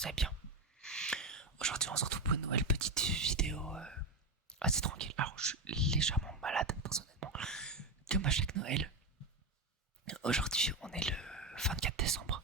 vous allez bien. Aujourd'hui on se retrouve pour une nouvelle petite vidéo assez tranquille. Alors je suis légèrement malade personnellement, comme à chaque Noël. Aujourd'hui on est le 24 décembre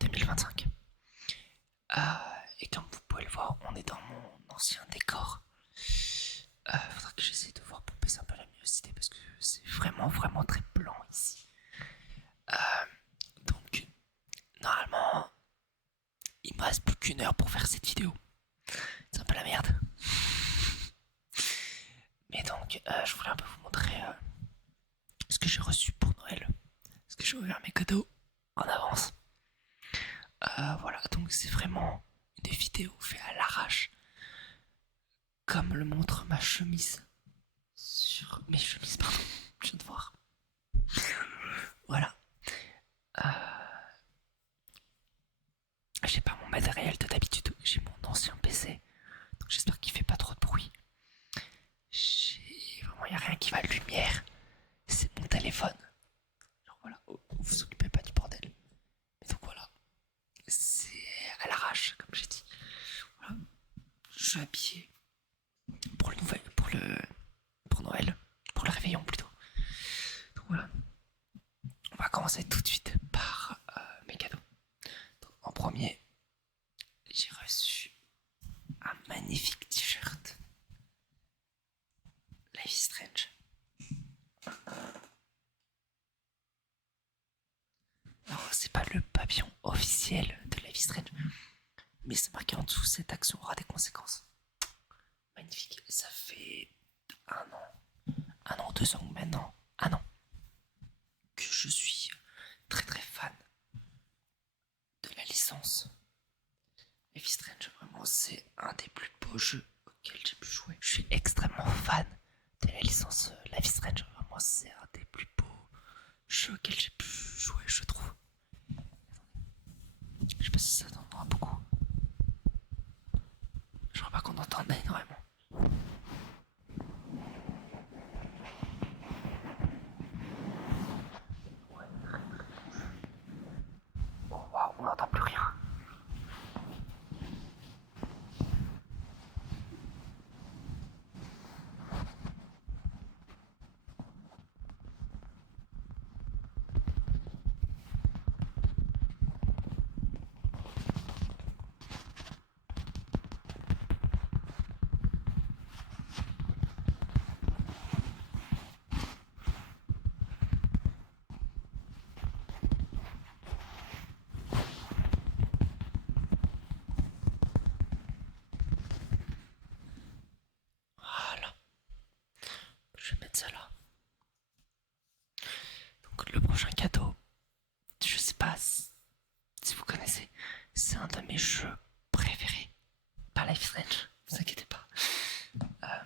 2025. Et comme vous pouvez le voir, on est dans mon ancien décor. Faudra que j'essaie de voir pour baisser un peu la luminosité parce que c'est vraiment très blanc ici. Donc normalement il me reste plus qu'une heure pour faire cette vidéo. C'est un peu la merde. Mais donc, je voulais un peu vous montrer ce que j'ai reçu pour Noël. Ce que j'ai ouvert mes cadeaux en avance. Voilà, donc c'est vraiment des vidéos faites à l'arrache. Comme le montre ma chemise. Sur mes chemises, pardon. Je viens de voir. Voilà. J'ai pas mon matériel de d'habitude. J'ai mon ancien PC. Donc j'espère qu'il fait pas trop de bruit. Vraiment, y a rien qui va. Lumière. C'est mon téléphone. Genre voilà, vous occupez pas du bordel. Mais donc voilà, c'est à l'arrache, comme j'ai dit. Voilà, je suis habillé pour le nouvel, pour Noël, pour le réveillon plutôt. Donc voilà, on va commencer tout de suite par mes cadeaux. Donc, en premier, j'ai reçu un magnifique t-shirt Life is Strange. Alors c'est pas le papillon officiel de Life is Strange, mais c'est marqué en dessous, cette action aura des conséquences. Magnifique, ça fait un an, 2 ans maintenant, un an, que je suis très fan de la licence Life is Strange. Vraiment, c'est un des plus beaux jeux auxquels j'ai pu jouer. Je suis extrêmement fan de la licence Life is Strange. Vraiment, c'est un des plus beaux jeux auxquels j'ai pu jouer, je trouve. Je sais pas si ça t'entendra beaucoup. Je crois pas qu'on entende énormément. Oh waouh, on n'entend plus rien. Voilà, je vais mettre ça là. Donc le prochain cadeau, je sais pas si vous connaissez, c'est un de mes jeux préférés. Pas Life is Strange, ne vous inquiétez pas.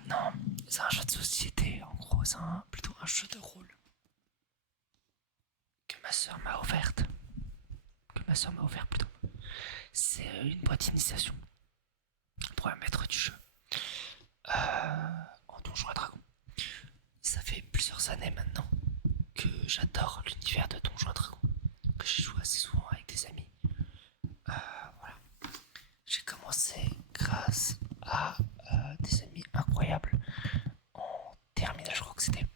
Non, c'est un jeu de société, en gros, c'est plutôt un jeu de rôle que ma soeur m'a offerte. Que ma soeur m'a offert plutôt. C'est une boîte d'initiation pour un maître du jeu en Donjons et Dragons. Ça fait plusieurs années maintenant que j'adore l'univers de Donjons et Dragons, que j'ai joué assez souvent avec des amis. Voilà. J'ai commencé grâce à des amis incroyables en terminale, je crois que c'était.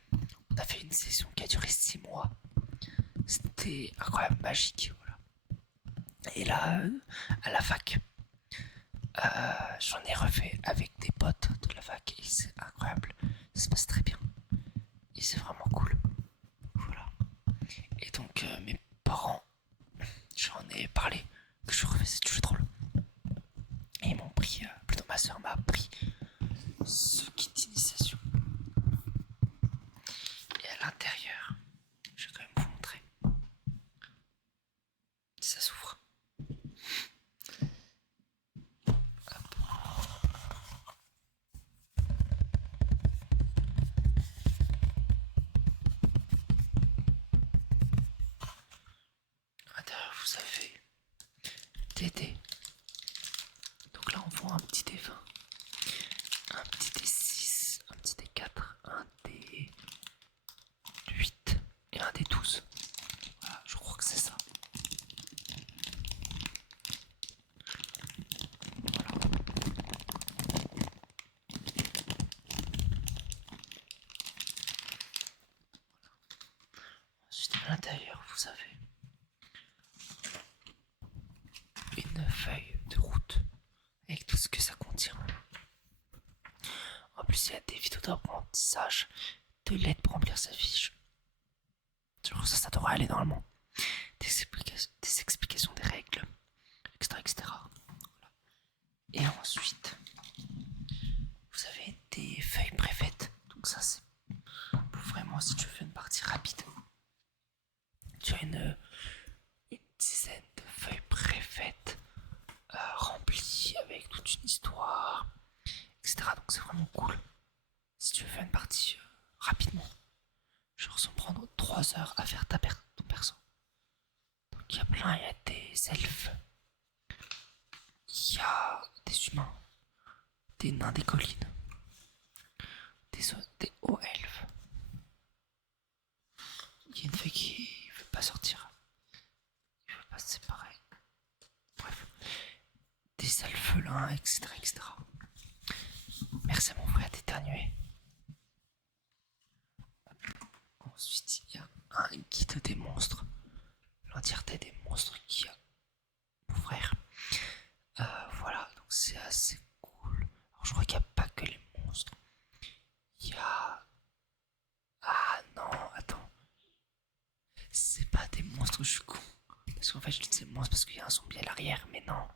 On a fait une session qui a duré 6 mois. C'était incroyable, magique, voilà. Et là, à la fac, j'en ai refait avec des potes de la fac et c'est incroyable. Ça se passe très bien et c'est vraiment cool. Voilà. Et donc, mes parents, j'en ai parlé que je refaisais du jeu de rôle. Et ils m'ont pris, plutôt ma soeur m'a pris ce kit d'initiation. Et à l'intérieur, je vais quand même vous montrer. Ça s'ouvre. À l'intérieur, vous avez des dés. Donc là, on voit un petit D20, un petit D6, un petit D4, un D8 et un D12. Voilà, je crois que c'est ça. vous avez une feuille de route avec tout ce que ça contient. En plus, il y a des vidéos d'apprentissage, de l'aide pour remplir sa fiche. Genre ça devrait aller normalement. Des explications des règles, etc. etc. Voilà. Et ensuite, vous avez des feuilles préfaites. Donc ça, c'est pour vraiment si tu veux une partie rapide. Tu as une dizaine de feuilles préfaites remplies avec toute une histoire, etc. Donc c'est vraiment cool. Si tu veux faire une partie rapidement, genre sans prendre 3 heures à faire ton perso. Donc il y a plein, il y a des elfes, il y a des humains, des nains des collines, des hauts elfes. Il y a une feuille qui veut pas sortir, il veut pas se séparer. Bref, des alphelins, etc. etc. Merci à mon frère d'éternuer. Ensuite, il y a un guide des monstres. L'entièreté des monstres qu'il y a, mon frère. Voilà, donc c'est assez cool. Alors, je crois qu'il n'y a pas que les monstres. Il y a. Ah non, attends. C'est pas des monstres, je suis con. Parce qu'en fait, je dis des monstres parce qu'il y a un zombie à l'arrière, mais non.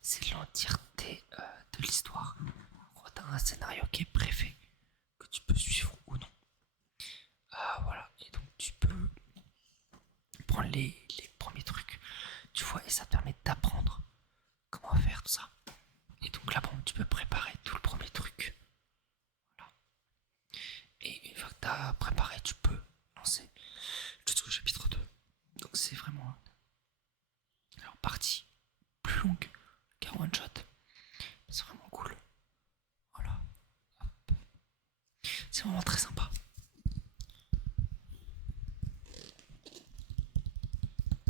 C'est l'entièreté de l'histoire. En gros, t'as un scénario qui est préfet, que tu peux suivre ou non. Voilà, et donc tu peux prendre les premiers trucs, tu vois, et ça te permet d'apprendre comment faire tout ça. Et donc là, bon, tu peux préparer tout le premier truc. Voilà. Et une fois que t'as préparé, tu peux lancer jusqu'au chapitre 2. Donc c'est vraiment alors partie plus longue qu'un one shot. C'est vraiment cool. Voilà. Hop. C'est vraiment très sympa.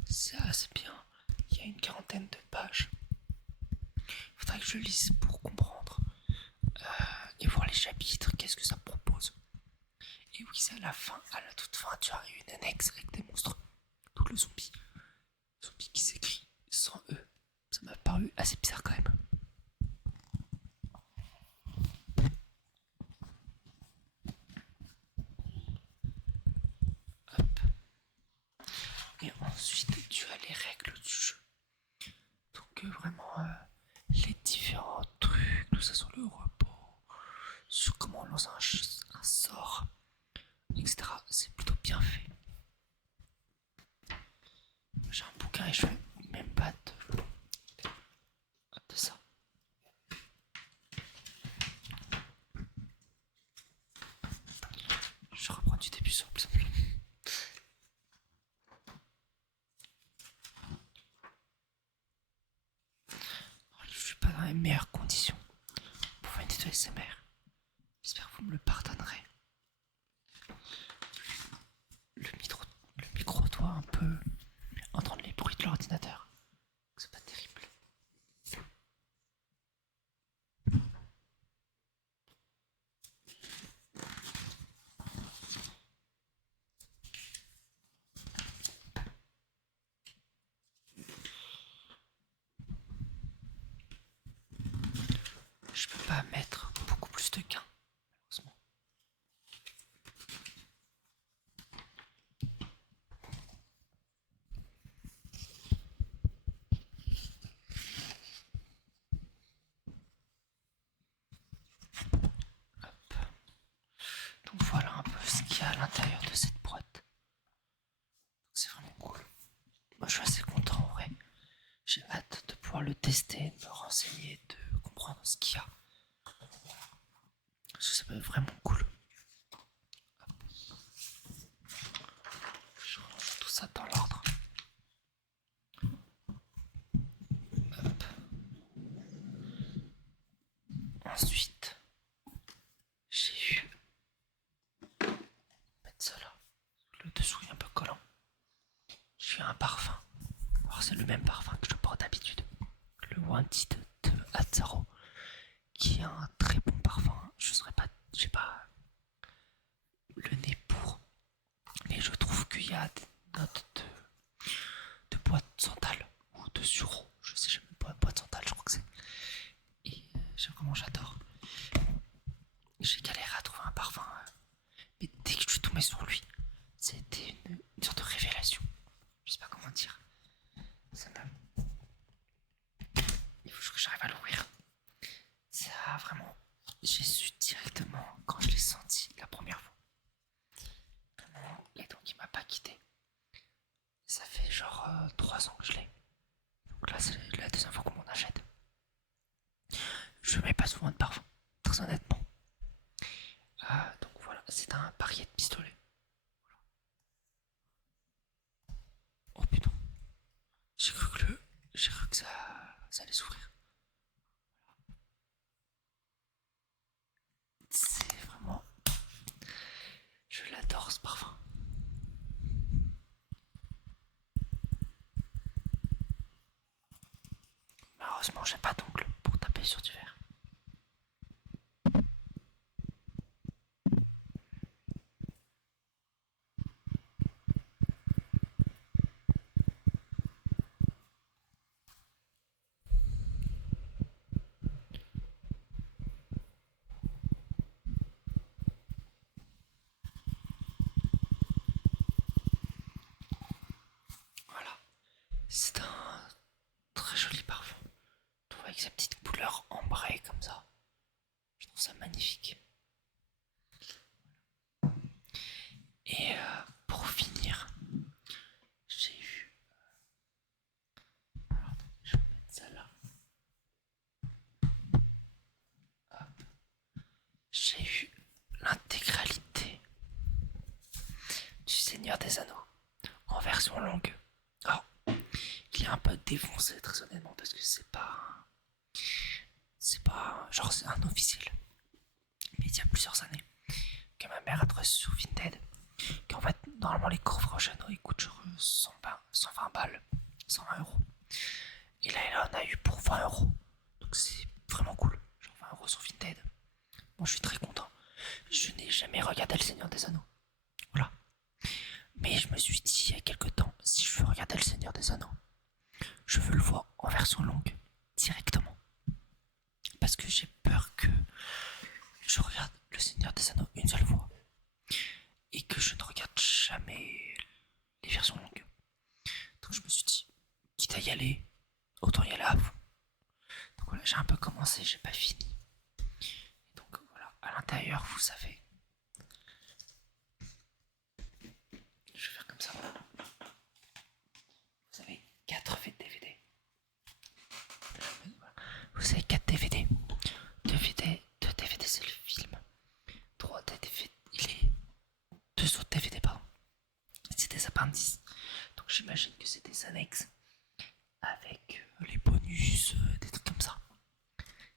C'est assez bien. Il y a une quarantaine de pages. Faudrait que je lise pour comprendre et voir les chapitres, qu'est-ce que ça propose. Et oui, c'est à la fin, à la toute fin, tu as une annexe avec des monstres. Donc le zombie qui s'écrit sans E. Ça m'a paru assez bizarre quand même. Hop. Et ensuite, tu as les règles du jeu. Donc vraiment les différents trucs, tout ça sur le repos, sur comment on lance un sort, etc. C'est plutôt bien fait. J'ai un bouquin et je fais même pas de ça. Je reprends du début sur plus simple. Je suis pas dans les meilleures conditions pour faire une vidéo ASMR. J'espère que vous me le pardonnerez. Le micro doit un peu entendre les bruits de l'ordinateur. C'est pas terrible. Je peux pas mettre beaucoup plus de gains, malheureusement. Hop. Donc voilà un peu ce qu'il y a à l'intérieur de cette boîte. C'est vraiment cool. Moi je suis assez content en vrai. J'ai hâte de pouvoir le tester, de me renseigner, de comprendre ce qu'il y a. Parce que ça peut être vraiment cool. Hop. Je range tout ça dans l'ordre. Hop. Ensuite, j'ai eu mettre ça là. Le dessous est un peu collant. J'ai eu un parfum. Alors c'est le même parfum que je porte d'habitude. Le Wanted de Azzaro. Qui est un très bon parfum. J'ai pas le nez pour. Mais je trouve qu'il y a note de boîte de santal ou de sureau, je sais jamais, boîte de santal, je crois que c'est. Et comment j'adore. J'ai galéré à trouver un parfum, mais dès que je suis tombé sur lui, c'était une sorte de révélation. Je sais pas comment dire. Ça me... Il faut que j'arrive à l'ouvrir. Ça a vraiment. J'ai su directement quand je l'ai senti la première fois. Et donc il m'a pas quitté. Ça fait genre 3 ans que je l'ai. Donc là c'est la deuxième fois qu'on m'en achète. Je mets pas souvent de parfum, très honnêtement. Donc voilà, c'est un paquet de pistolet. Oh putain, j'ai cru que ça allait s'ouvrir. C'est vraiment, je l'adore ce parfum. Malheureusement, j'ai pas d'ongle pour taper sur du verre. Voilà, c'est un très joli parfum. Je trouve avec sa petite couleur ambrée comme ça. Je trouve ça magnifique. Et pour finir, j'ai eu. Alors, je vais mettre ça là. Hop. J'ai eu l'intégralité du Seigneur des Anneaux en version longue. Alors, il est un peu défoncé très honnêtement parce que c'est pas genre c'est un officiel. Mais il y a plusieurs années que ma mère a trouvé sur Vinted. Qu'en fait, normalement, les coffres anneaux ils coûtent genre 120 balles, 120 euros. Et là, il en a eu pour 20 euros. Donc c'est vraiment cool. Genre 20 euros sur Vinted. Moi, je suis très content. Je n'ai jamais regardé Le Seigneur des Anneaux. Voilà. Mais je me suis dit il y a quelques temps, si je veux regarder Le Seigneur des Anneaux, je veux le voir en version longue, directement. Parce que j'ai peur que je regarde Le Seigneur des Anneaux une seule fois et que je ne regarde jamais les versions longues. Donc je me suis dit, quitte à y aller, autant y aller à fond. Donc voilà, j'ai un peu commencé, j'ai pas fini. Et donc voilà, à l'intérieur, vous savez, je vais faire comme ça. Vous avez 4 DVD. Vous avez 4 DVD. 2 DVD c'est le film. 3 DVD, il est 2 autres DVD, pardon. C'est des appendices. Donc j'imagine que c'est des annexes avec les bonus, des trucs comme ça,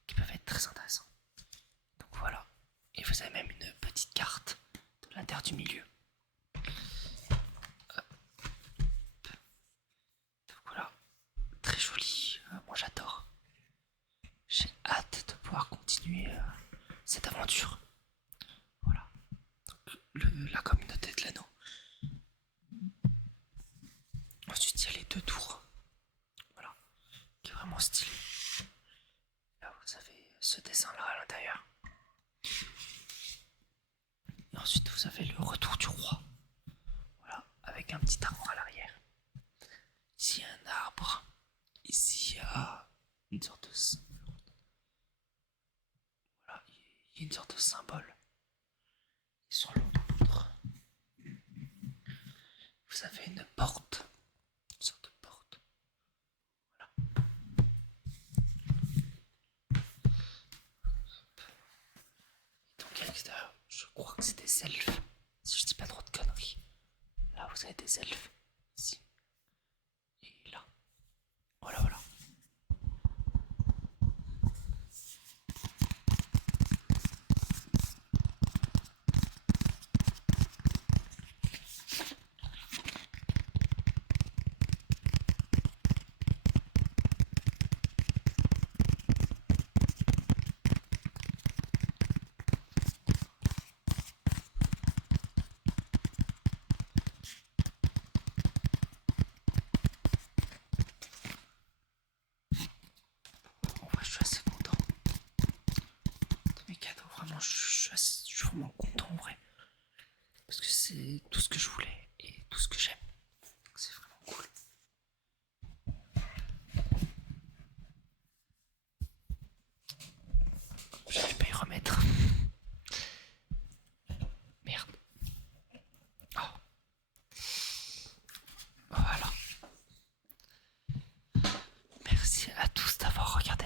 qui peuvent être très intéressants. Donc voilà. Et vous avez même une petite carte de l'intérieur du milieu. Donc voilà. Très joli. Moi j'adore. J'ai hâte de pouvoir continuer cette aventure. Voilà. Donc la communauté de l'anneau. Ensuite il y a les 2 tours. Voilà. Qui est vraiment stylé. Là vous avez ce dessin là à l'intérieur. Et ensuite vous avez le retour du roi. Voilà. Avec un petit arbre à l'arrière. Ici il y a un arbre. Ici il y a une sorte de symbole. Voilà. Il y a une sorte de symbole. Et sur l'autre, vous avez une porte. Une sorte de porte. Voilà. Donc à l'extérieur, je crois que c'est des elfes. Si je dis pas trop de conneries. Là, vous avez des elfes. Ici. Et là. Voilà, voilà.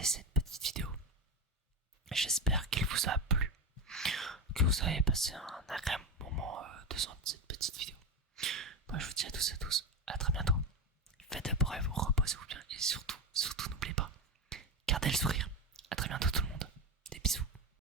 cette petite vidéo. J'espère qu'il vous a plu, que vous avez passé un agréable moment devant cette petite vidéo. Moi je vous dis à tous, à très bientôt. Faites de beaux rêves, reposez-vous bien et surtout, n'oubliez pas, gardez le sourire.